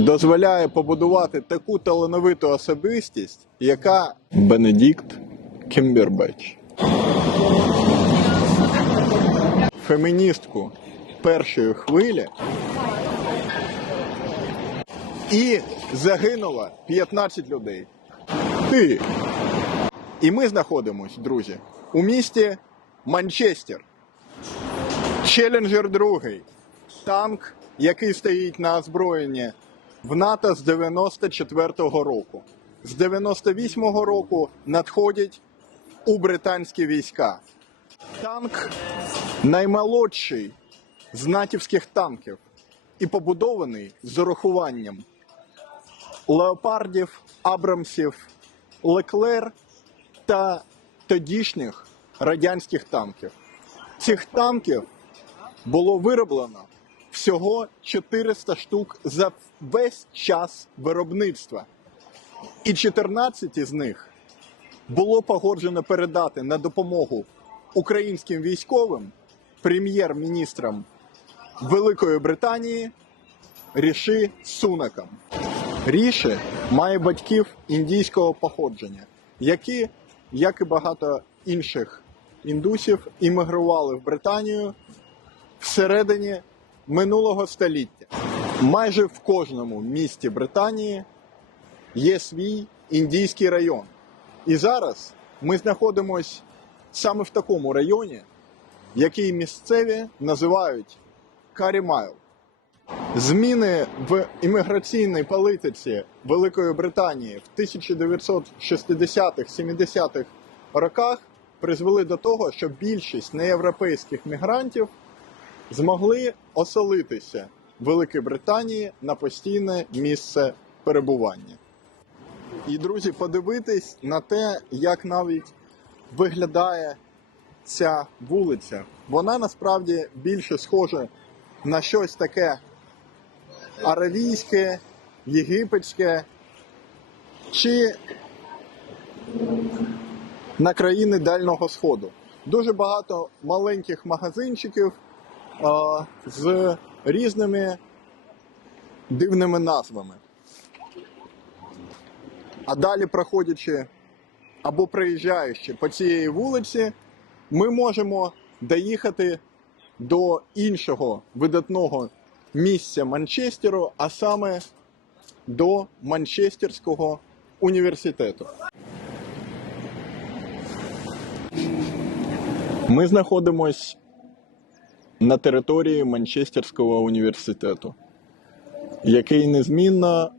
дозволяє побудувати таку талановиту особистість, яка Бенедикт Кембербеч. Феміністку першої хвилі і загинуло 15 людей. Ти. І ми знаходимось, друзі, у місті Манчестер. Челленджер другий. Танк, який стоїть на озброєнні в НАТО з 94-го року. З 98-го року надходять у британські війська. Танк наймолодший з натівських танків і побудований з урахуванням леопардів, абрамсів, леклер та тодішніх радянських танків. Цих танків було вироблено всього 400 штук за весь час виробництва. І 14 із них було погоджено передати на допомогу українським військовим прем'єр-міністрам Великої Британії Ріші Сунакам. Ріші має батьків індійського походження, які, як і багато інших індусів, іммігрували в Британію всередині минулого століття. Майже в кожному місті Британії є свій індійський район. І зараз ми знаходимося саме в такому районі, який місцеві називають Карі Майл. Зміни в імміграційній політиці Великої Британії в 1960-70-х роках призвели до того, що більшість неєвропейських мігрантів змогли оселитися Великій Британії на постійне місце перебування. І, друзі, подивитись на те, як навіть виглядає ця вулиця. Вона насправді більше схожа на щось таке аравійське, єгипетське чи на країни Дальнього Сходу. Дуже багато маленьких магазинчиків з різними дивними назвами. А далі, проходячи або проїжджаючи по цієї вулиці, ми можемо доїхати до іншого видатного місця Манчестеру, а саме до Манчестерського університету. Ми знаходимось на території Манчестерського університету, який незмінно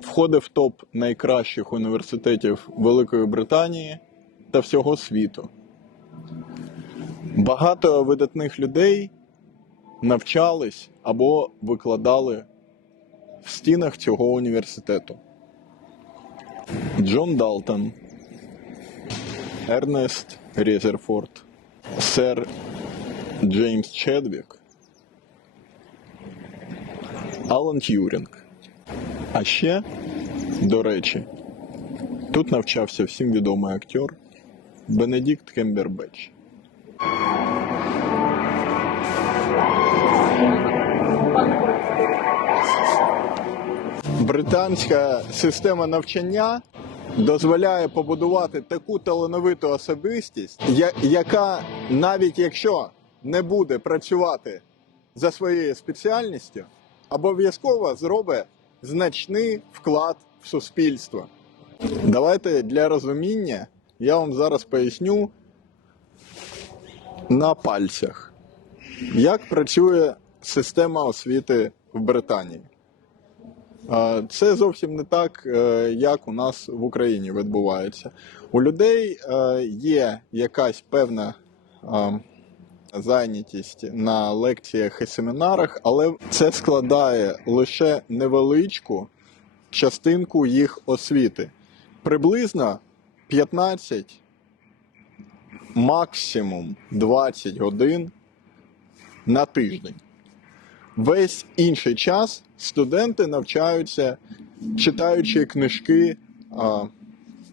входить в топ найкращих університетів Великої Британії та всього світу. Багато видатних людей навчались або викладали в стінах цього університету. Джон Далтон, Ернест Резерфорд, сер Джеймс Чедвік, Алан Т'юрінг. А ще, до речі, тут навчався всім відомий актер Бенедикт Кембербеч. Британська система навчання дозволяє побудувати таку талановиту особистість, яка навіть якщо не буде працювати за своєю спеціальністю, обов'язково зробить значний вклад в суспільство. Давайте для розуміння я вам зараз поясню на пальцях, як працює система освіти в Британії. Це зовсім не так, е, як у нас в Україні відбувається. У людей е, є якась певна зайнятість на лекціях і семінарах, але це складає лише невеличку частинку їх освіти. Приблизно 15, максимум 20 годин на тиждень. Весь інший час студенти навчаються, читаючи книжки в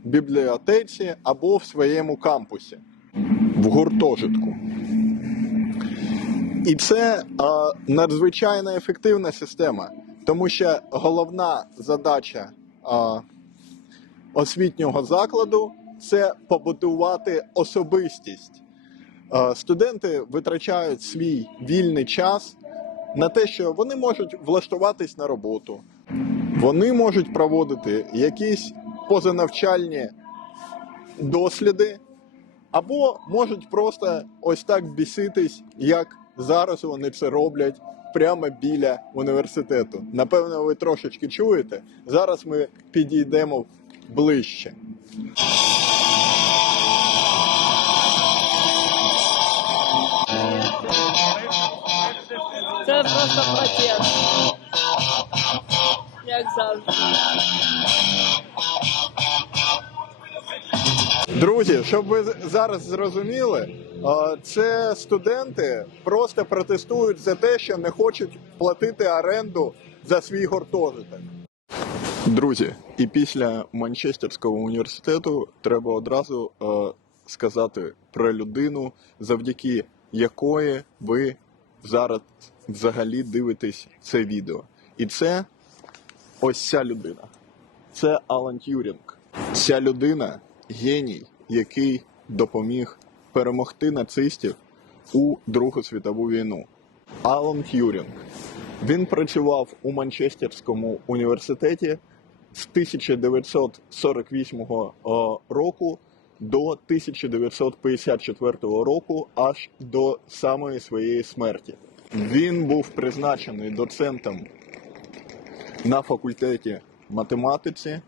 бібліотеці або в своєму кампусі, в гуртожитку. І це а, надзвичайно ефективна система. Тому що головна задача а, освітнього закладу це побудувати особистість. Е, Студенти витрачають свій вільний час на те, що вони можуть влаштуватись на роботу, вони можуть проводити якісь позанавчальні досліди, або можуть просто ось так біситись, як зараз вони це роблять прямо біля університету. Напевно, ви трошечки чуєте. Зараз ми підійдемо ближче. Це просто протест. Як завжди. Друзі, щоб ви зараз зрозуміли, це студенти просто протестують за те, що не хочуть платити оренду за свій гуртожиток. Друзі, і після Манчестерського університету треба одразу е, сказати про людину, завдяки якої ви зараз взагалі дивитесь це відео. І це ось ця людина. Це Алан Тюрінг. Ця людина геній, який допоміг перемогти нацистів у Другу світову війну. Алан Тюрінг. Він працював у Манчестерському університеті з 1948 року до 1954 року, аж до самої своєї смерті. Він був призначений доцентом на факультеті математиці,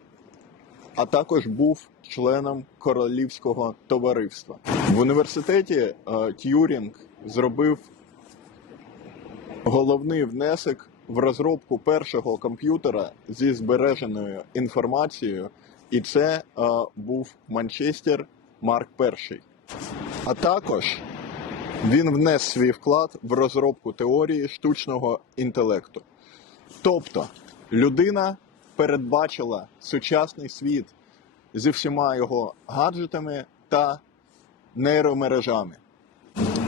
а також був членом королівського товариства. В університеті е, Т'юрінг зробив головний внесок в розробку першого комп'ютера зі збереженою інформацією, і це е, був Манчестер Марк І. А також він внес свій вклад в розробку теорії штучного інтелекту. Тобто людина передбачила сучасний світ зі всіма його гаджетами та нейромережами.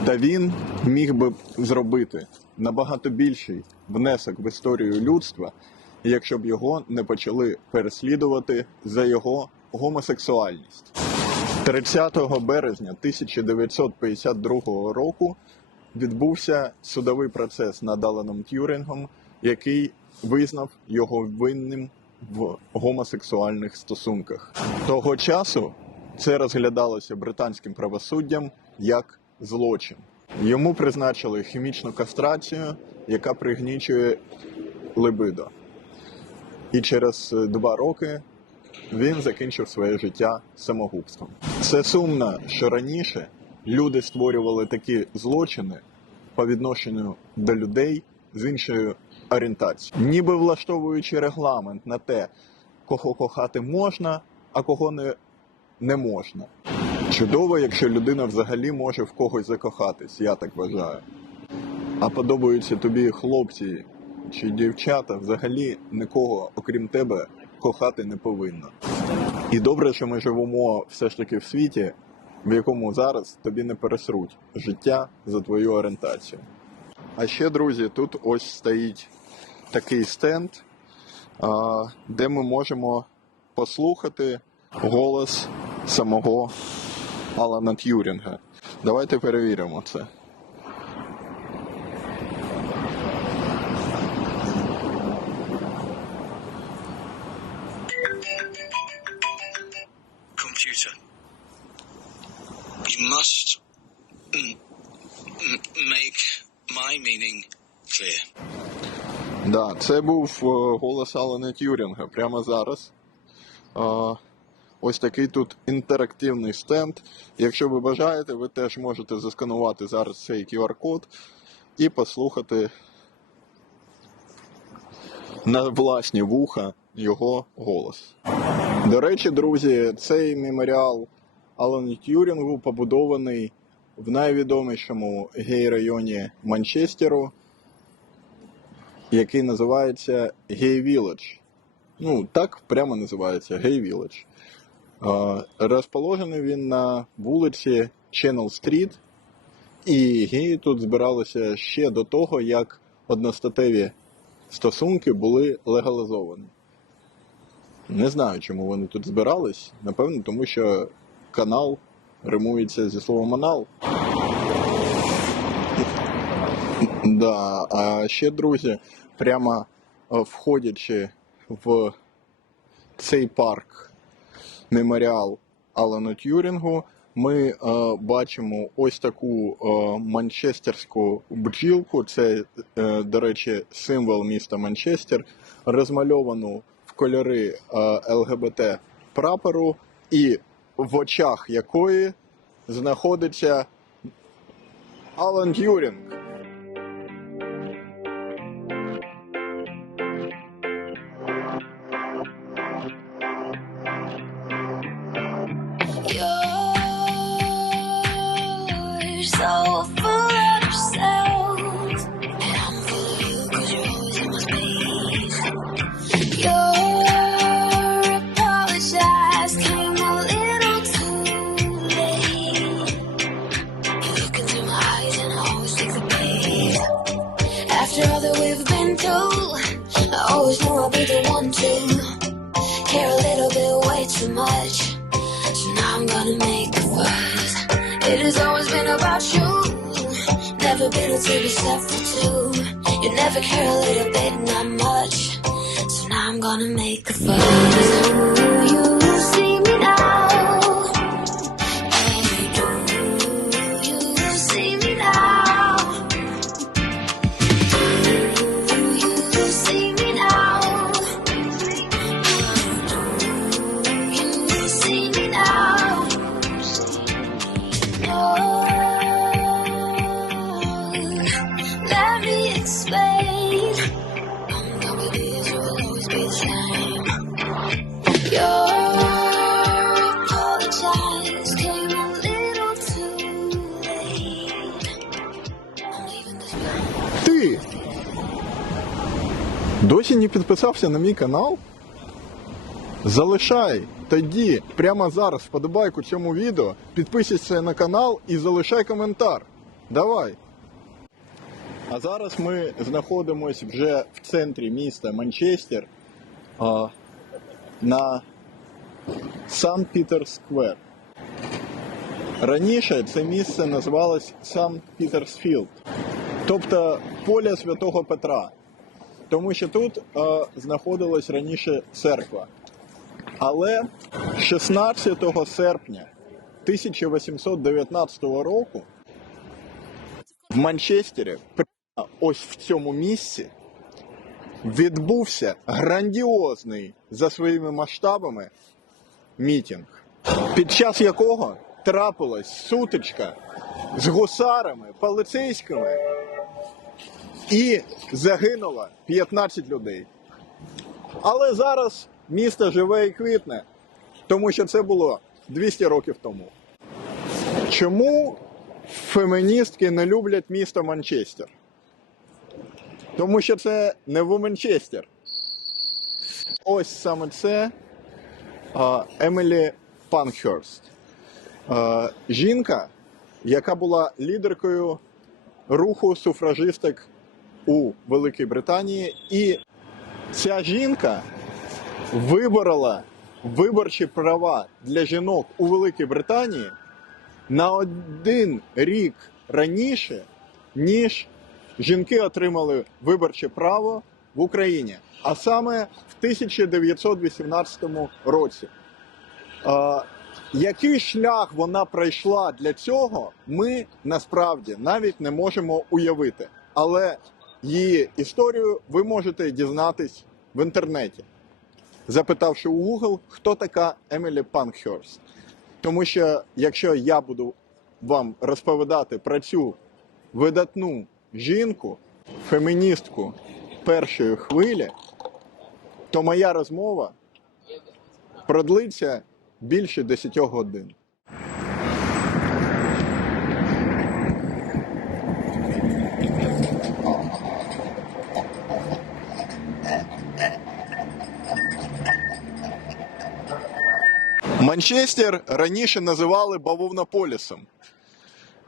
Та він міг би зробити набагато більший внесок в історію людства, якщо б його не почали переслідувати за його гомосексуальність. 30 березня 1952 року відбувся судовий процес над Аланом Т'юрингом, який визнав його винним в гомосексуальних стосунках. Того часу це розглядалося британським правосуддям як злочин. Йому призначили хімічну кастрацію, яка пригнічує либидо. І через два роки він закінчив своє життя самогубством. Це сумно, що раніше люди створювали такі злочини по відношенню до людей з іншою орієнтацією, ніби влаштовуючи регламент на те, кого кохати можна, а кого не, не можна. Чудово, якщо людина взагалі може в когось закохатись, я так вважаю. А подобаються тобі хлопці чи дівчата, взагалі нікого, окрім тебе, кохати не повинно. І добре, що ми живемо все ж таки в світі, в якому зараз тобі не пересруть життя за твою орієнтацію. А ще, друзі, тут ось стоїть такий стенд, де ми можемо послухати голос самого Алана Т'юрінга. Давайте перевіримо це. computer. You must make my meaning clear. Да, це був е, голос Алана Т'юрінга прямо зараз. Ось такий тут інтерактивний стенд. Якщо ви бажаєте, ви теж можете засканувати зараз цей QR-код і послухати на власні вуха його голос. До речі, друзі, цей меморіал Алану Т'юрінгу побудований в найвідомішому гей-районі Манчестеру, який називається Гей Village. Ну, так прямо називається Гей Village. Розположений він на вулиці Channel Street, і геї тут збиралися ще до того, як одностатеві стосунки були легалізовані. Не знаю, чому вони тут збирались. Напевно, тому що канал римується зі словом анал. Да, а ще, друзі, прямо входячи в цей парк меморіал Алану Тюрінгу, ми е, бачимо ось таку е, манчестерську бджілку. Це, е, до речі, символ міста Манчестер, розмальовану в кольори е, ЛГБТ прапору, і в очах якої знаходиться Алан Тюрінг. Ти досі не підписався на мій канал? Залишай тоді прямо зараз вподобайку цьому відео, підписуйся на канал і залишай коментар. Давай. А зараз ми знаходимося вже в центрі міста Манчестер а, на Сан Пітер Сквер. Раніше це місце називалось Сан Пітерсфілд, тобто поле Святого Петра. Тому що тут е, знаходилась раніше церква. Але 16 серпня 1819 року в Манчестері, ось в цьому місці, відбувся грандіозний за своїми масштабами мітінг, під час якого трапилась сутичка з гусарами, поліцейськими, і загинуло 15 людей. Але зараз місто живе і квітне, тому що це було 200 років тому. Чому феміністки не люблять місто Манчестер? Тому що це не в Манчестер. Ось саме це Емілі Панхерст. Жінка, яка була лідеркою руху суфражисток у Великій Британії, і ця жінка виборола виборчі права для жінок у Великій Британії на один рік раніше, ніж жінки отримали виборче право в Україні, а саме в 1918 році. Який шлях вона пройшла для цього, ми насправді навіть не можемо уявити. Але її історію ви можете дізнатись в інтернеті, запитавши у Google, хто така Емілі Панкхерст. Тому що якщо я буду вам розповідати про цю видатну жінку, феміністку першої хвилі, то моя розмова продлиться більше 10 годин. Манчестер раніше називали бавовнополісом,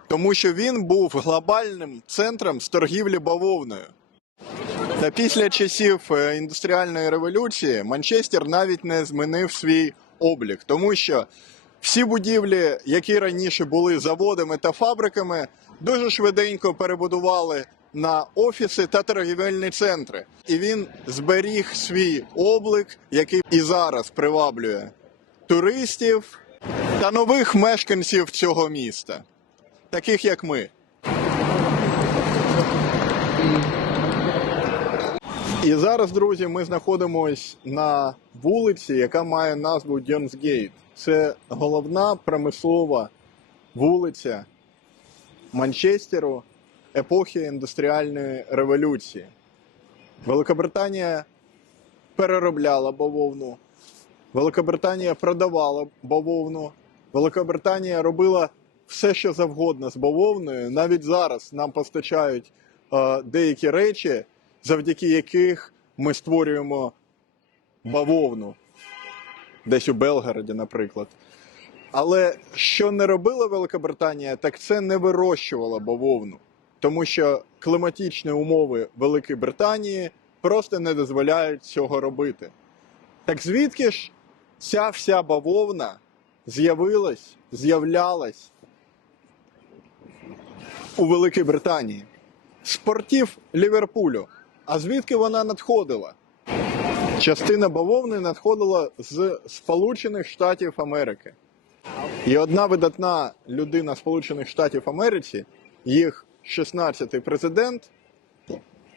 тому що він був глобальним центром з торгівлі бавовною. Та після часів е, індустріальної революції Манчестер навіть не змінив свій облік, тому що всі будівлі, які раніше були заводами та фабриками, дуже швиденько перебудували на офіси та торгівельні центри. І він зберіг свій облик, який і зараз приваблює туристів та нових мешканців цього міста, таких як ми. І зараз, друзі, ми знаходимось на вулиці, яка має назву Дьонсгейт. Це головна промислова вулиця Манчестеру епохи індустріальної революції. Великобританія переробляла бавовну, Великобританія продавала бавовну, Великобританія робила все, що завгодно з бавовною. Навіть зараз нам постачають е, деякі речі, завдяки яких ми створюємо бавовну, десь у Белгороді, наприклад. Але що не робила Великобританія, так це не вирощувала бавовну, тому що кліматичні умови Великої Британії просто не дозволяють цього робити. Так звідки ж ця вся бавовна з'явилась, з'являлась у Великій Британії? З портів Ліверпулю. А звідки вона надходила? Частина бавовни надходила з Сполучених Штатів Америки. І одна видатна людина Сполучених Штатів Америці, їх 16-й президент,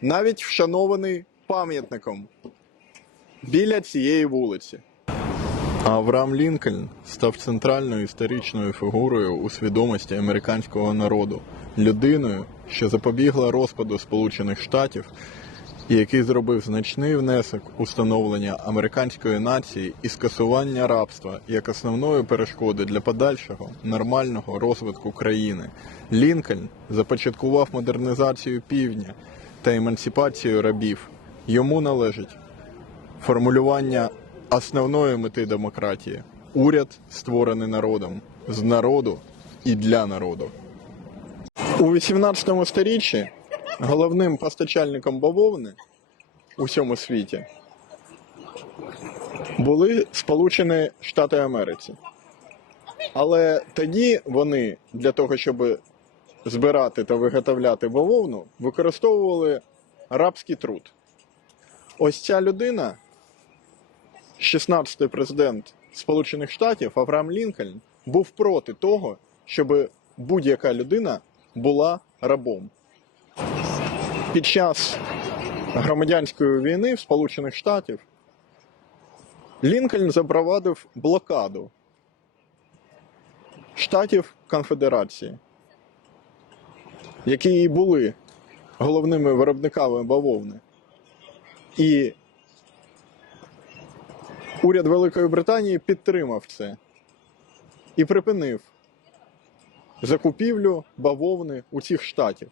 навіть вшанований пам'ятником біля цієї вулиці. Авраам Лінкольн став центральною історичною фігурою у свідомості американського народу, людиною, що запобігла розпаду Сполучених Штатів і який зробив значний внесок у становлення американської нації і скасування рабства як основної перешкоди для подальшого нормального розвитку країни. Лінкольн започаткував модернізацію півдня та емансипацію рабів. Йому належить формулювання основної мети демократії уряд, створений народом, з народу і для народу. У 18 сторіччі головним постачальником бавовни у всьому світі були Сполучені Штати Америці. Але тоді вони для того, щоб збирати та виготовляти бавовну, використовували рабський труд. Ось ця людина, 16-й президент Сполучених Штатів Авраам Лінкольн, був проти того, щоб будь-яка людина була рабом. Під час громадянської війни в Сполучених Штатів Лінкольн запровадив блокаду штатів Конфедерації, які і були головними виробниками бавовни. І уряд Великої Британії підтримав це і припинив закупівлю бавовни у цих штатів.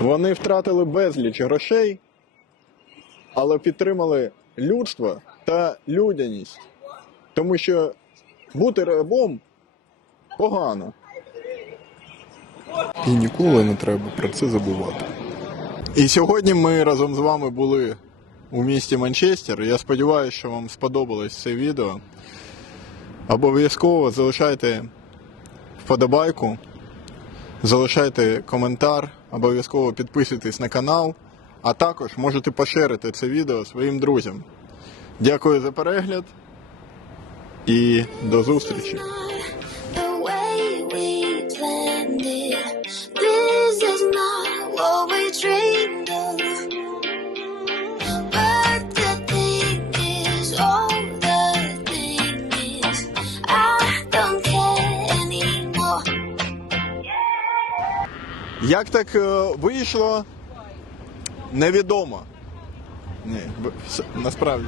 Вони втратили безліч грошей, але підтримали людство та людяність. Тому що бути рабом погано. І ніколи не треба про це забувати. І сьогодні ми разом з вами були у місті Манчестер. Я сподіваюся, що вам сподобалось це відео. Обов'язково залишайте вподобайку, залишайте коментар, обов'язково підписуйтесь на канал, а також можете поширити це відео своїм друзям. Дякую за перегляд і до зустрічі! Як так е, вийшло, невідомо. Ні, насправді.